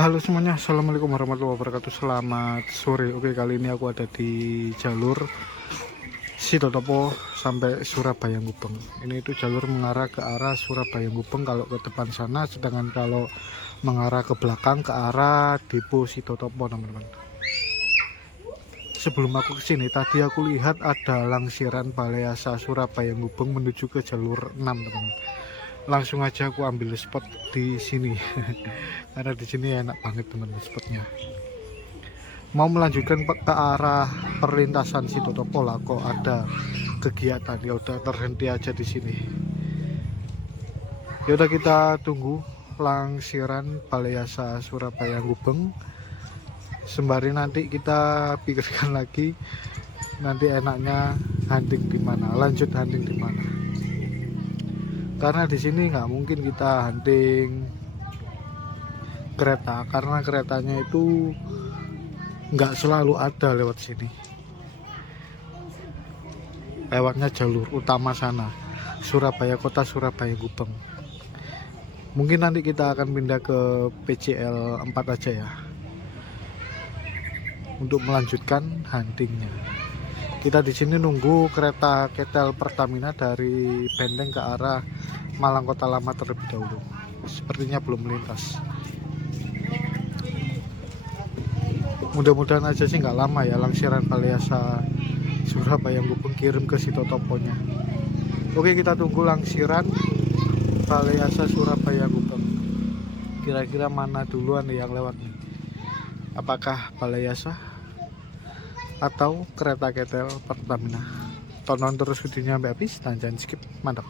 Halo semuanya, assalamualaikum warahmatullahi wabarakatuh. Selamat sore. Oke, kali ini aku ada di jalur Sitotopo sampai Surabaya Gubeng. Ini itu jalur mengarah ke arah Surabaya Gubeng kalau ke depan sana, sedangkan kalau mengarah ke belakang ke arah Depo Sitotopo, teman-teman. Sebelum aku kesini tadi aku lihat ada langsiran Balai Asa Surabaya Gubeng menuju ke jalur 6, teman-teman. Langsung aja aku ambil spot di sini karena di sini enak banget teman-teman spotnya. Mau melanjutkan ke arah perlintasan Sitotopo lah, kok ada kegiatan, ya udah terhenti aja di sini. Ya udah, kita tunggu langsiran Balai Asa Surabaya Gubeng, sembari nanti kita pikirkan lagi nanti enaknya hunting di mana, lanjut hunting di mana. Karena di sini nggak mungkin kita hunting kereta, karena keretanya itu nggak selalu ada lewat sini. Lewatnya jalur utama sana, Surabaya Kota, Surabaya Gubeng. Mungkin nanti kita akan pindah ke PCL 4 aja ya, untuk melanjutkan huntingnya. Kita di sini nunggu kereta ketel Pertamina dari Benteng ke arah Malang Kota Lama terlebih dahulu. Sepertinya belum melintas. Mudah-mudahan aja sih nggak lama ya langsiran Balai Asa Surabaya Gubeng kirim ke Sitotoponya. Oke, kita tunggu langsiran Balai Asa Surabaya Gubeng. Kira-kira mana duluan nih yang lewat nih? Apakah Balai Asa atau kereta ketel Pertamina? Tonton terus videonya sampai habis dan jangan skip. Mantap.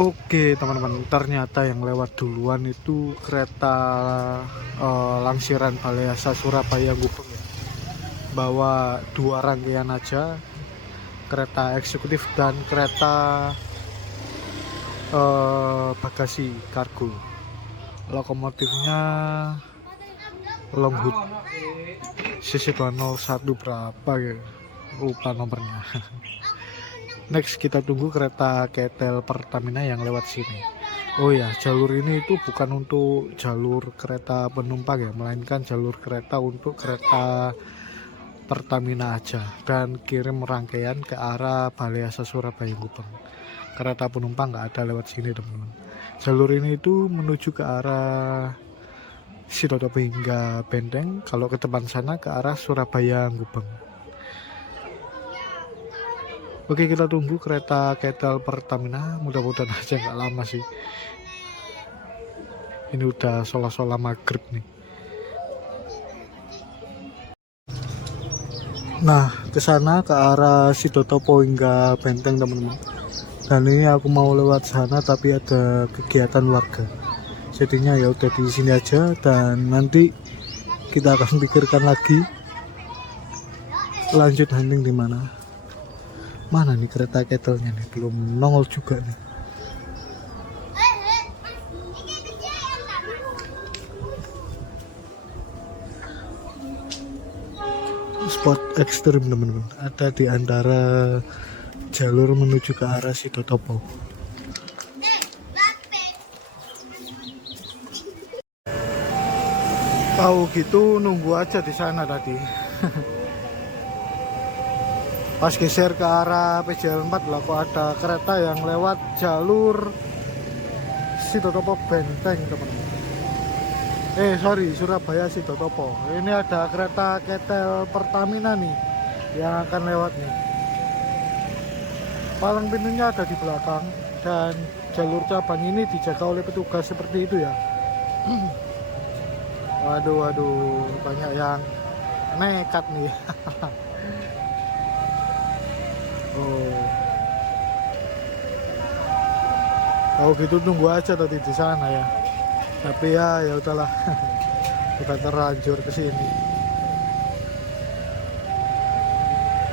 Oke teman-teman, ternyata yang lewat duluan itu kereta langsiran Balai Asa Surabaya Gubeng ya. Bawa 2 rangkaian aja, kereta eksekutif dan kereta bagasi kargo. Lokomotifnya Longhood CC201 berapa ya, lupa nomornya. Next kita tunggu kereta ketel Pertamina yang lewat sini. Oh ya, jalur ini itu bukan untuk jalur kereta penumpang ya, melainkan jalur kereta untuk kereta Pertamina aja, dan kirim rangkaian ke arah Balai Asa Surabaya Gubeng. Kereta penumpang nggak ada lewat sini teman-teman. Jalur ini itu menuju ke arah Sitotopo hingga Benteng, kalau ke depan sana ke arah Surabaya Gubeng. Oke, kita tunggu kereta ketel Pertamina, mudah-mudahan aja nggak lama sih. Ini udah sola-sola maghrib nih. Nah, ke sana ke arah Sitotopo hingga Benteng teman-teman. Dan ini aku mau lewat sana tapi ada kegiatan warga. Jadinya ya udah di sini aja, dan nanti kita akan pikirkan lagi lanjut hunting di mana. Mana nih kereta ketelnya nih, belum nongol juga nih. Spot ekstrim teman-teman, ada di antara jalur menuju ke arah Sitotopo. Tahu gitu nunggu aja di sana tadi. Pas geser ke arah PJL 4 lah, kok ada kereta yang lewat jalur Sitotopo Benteng teman-teman. Surabaya Sitotopo. Ini ada kereta ketel Pertamina nih yang akan lewat nih. Palang pintunya ada di belakang, dan jalur cabang ini dijaga oleh petugas seperti itu ya. Waduh, banyak yang nekat nih. Oh gitu, tunggu aja tadi di sana ya. Tapi ya udahlah. Kita terlanjur ke sini.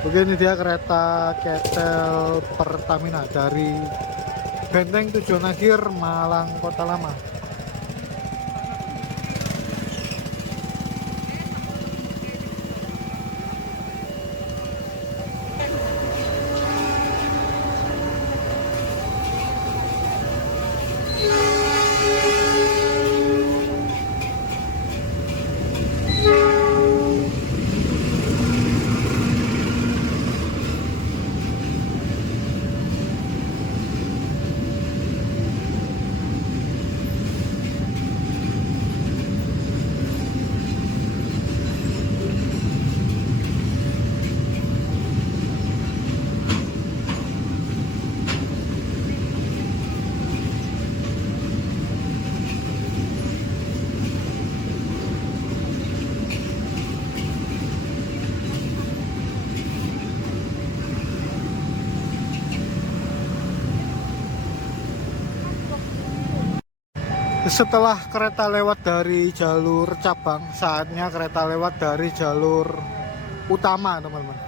Oke, ini dia kereta KTL Pertamina dari Benteng Tujuan Akhir, Malang Kota Lama. Setelah kereta lewat dari jalur cabang, saatnya kereta lewat dari jalur utama, teman-teman.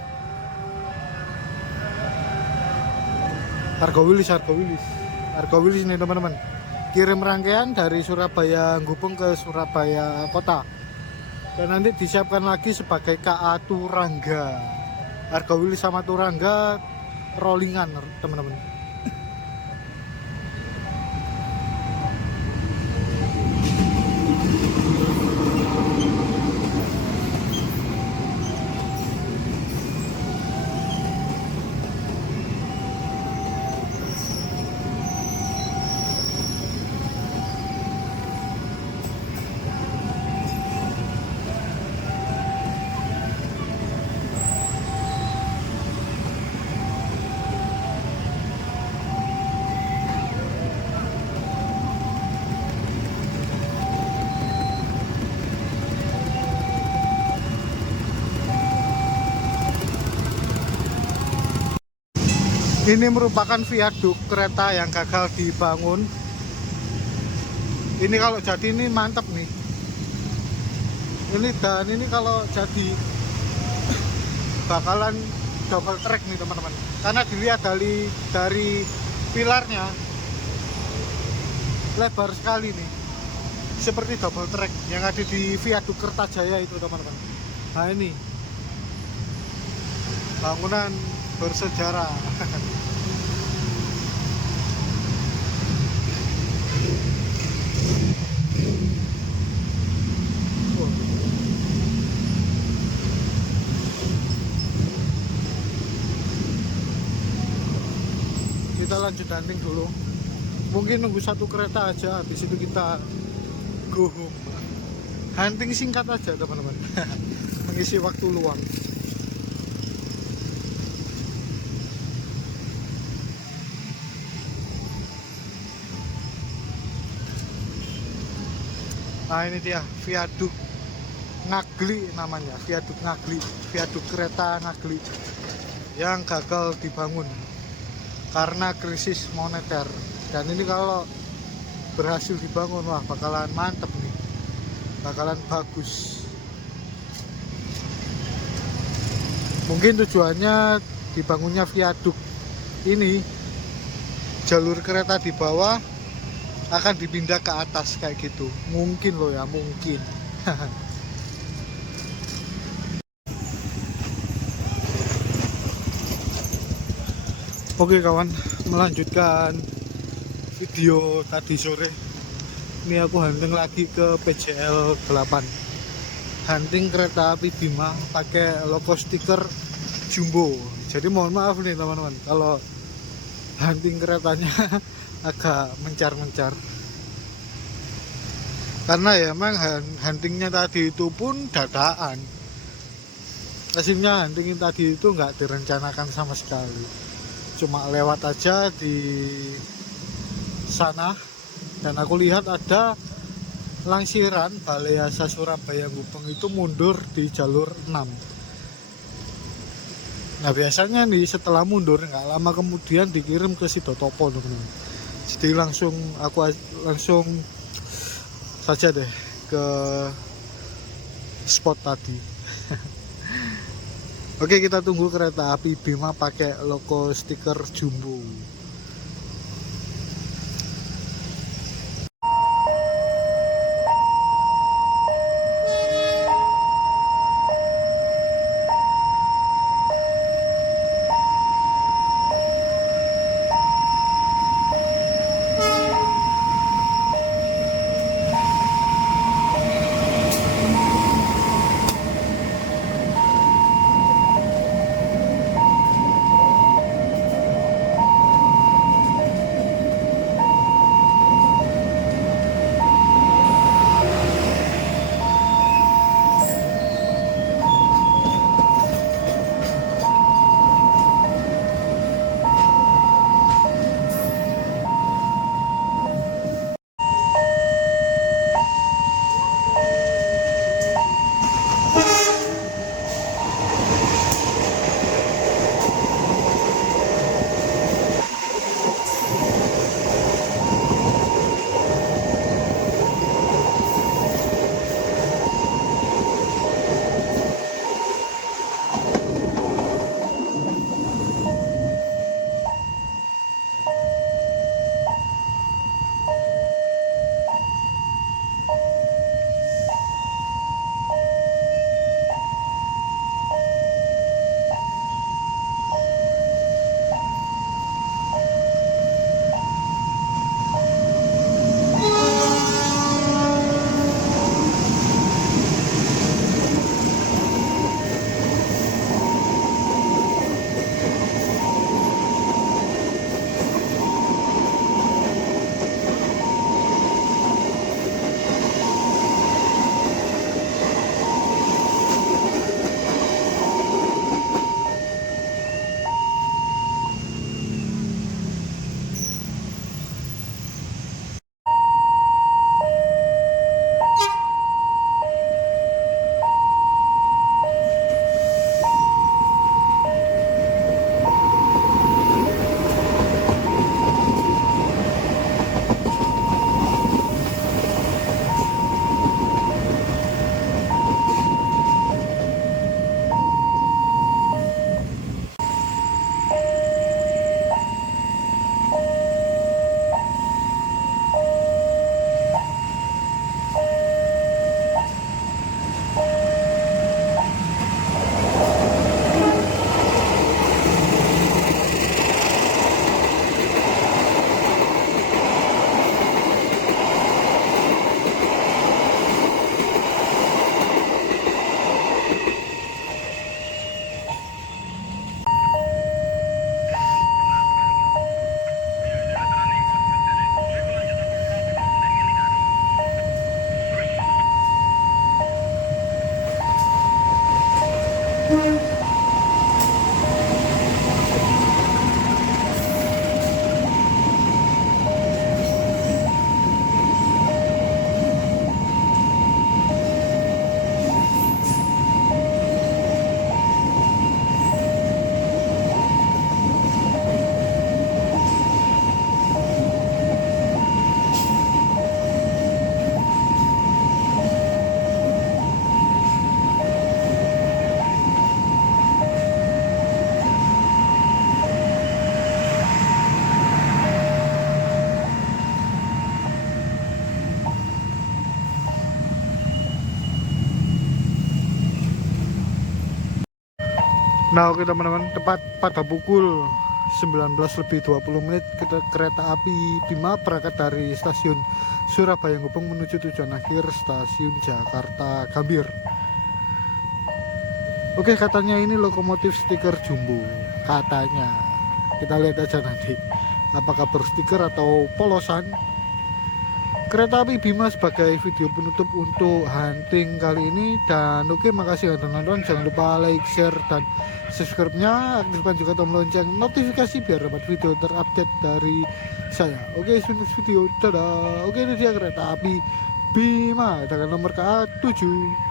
Argowilis nih, teman-teman. Kirim rangkaian dari Surabaya Gubeng ke Surabaya Kota. Dan nanti disiapkan lagi sebagai KA Turangga. Argowilis sama Turangga rollingan, teman-teman. Ini merupakan viaduk kereta yang gagal dibangun. Ini kalau jadi ini mantap nih. Ini kalau jadi bakalan double track nih, teman-teman. Karena dilihat dari pilarnya lebar sekali nih. Seperti double track yang ada di viaduk Kertajaya itu, teman-teman. Nah, ini bangunan bersejarah. Kita lanjut hunting dulu, mungkin nunggu satu kereta aja, habis itu kita go home. Hunting singkat aja, teman-teman. Mengisi waktu luang. Nah, ini dia viaduk Ngagli namanya, viaduk Ngagli, viaduk kereta Ngagli yang gagal dibangun karena krisis moneter. Dan ini kalau berhasil dibangun, wah bakalan mantep nih, bakalan bagus. Mungkin tujuannya dibangunnya viaduk ini, jalur kereta di bawah akan dipindah ke atas kayak gitu, mungkin loh ya, mungkin. Oke kawan, melanjutkan video tadi sore. Ini aku hunting lagi ke PJL 8, hunting kereta api Bima pakai logo stiker Jumbo. Jadi mohon maaf nih teman-teman kalau hunting keretanya agak mencar-mencar, karena ya emang huntingnya tadi itu pun dadakan. Asimnya hunting tadi itu nggak direncanakan sama sekali, cuma lewat aja di sana. Dan aku lihat ada langsiran Balai Asa Surabaya Gubeng itu mundur di jalur 6. Nah biasanya nih setelah mundur nggak lama kemudian dikirim ke Sidotopo, teman-teman. Jadi aku langsung saja deh ke spot tadi. Oke, kita tunggu kereta api Bima pakai logo stiker Jumbo. Nah, oke teman-teman, tepat pada pukul 19:20 kita kereta api Bima berangkat dari stasiun Surabaya Gubeng menuju tujuan akhir stasiun Jakarta Gambir. Oke, katanya ini lokomotif stiker Jumbo. Katanya. Kita lihat aja nanti apakah berstiker atau polosan. Kereta api Bima sebagai video penutup untuk hunting kali ini. Dan oke, makasih ya teman-teman, jangan lupa like, share, dan subscribe-nya, aktifkan juga tombol lonceng notifikasi biar dapat video terupdate dari saya. Oke, next video, dadah. Oke, ini dia kereta api Bima dengan nomor KA 7.